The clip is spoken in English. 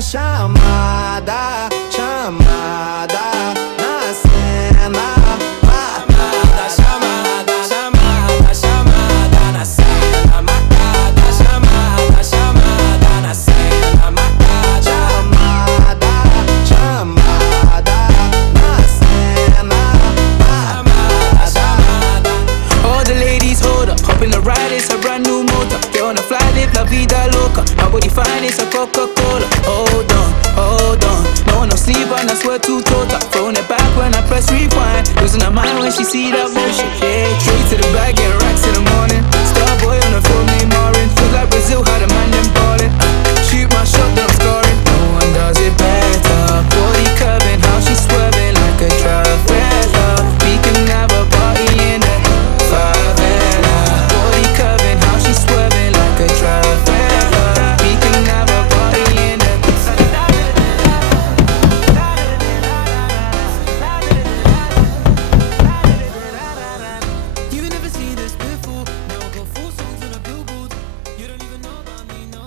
chamada, chamada na cena. Marcada, chamada, chamada, chamada na cena. Marcada, chamada, chamada na cena. Marcada, chamada, chamada na cena. Chamada, chamada. All the ladies hold up, hop in the ride, it's a brand new motor. Get on the fly, live la vida loca. Nobody fine, it's a Coca-Cola. Hold on, no one no sleep and I swear to total. Throwing it back when I press rewind. Losing her mind when she see that motion. Yeah, straight to the bag, get racks in the morning. Star boy on the phone named Marin. Feels like Brazil had a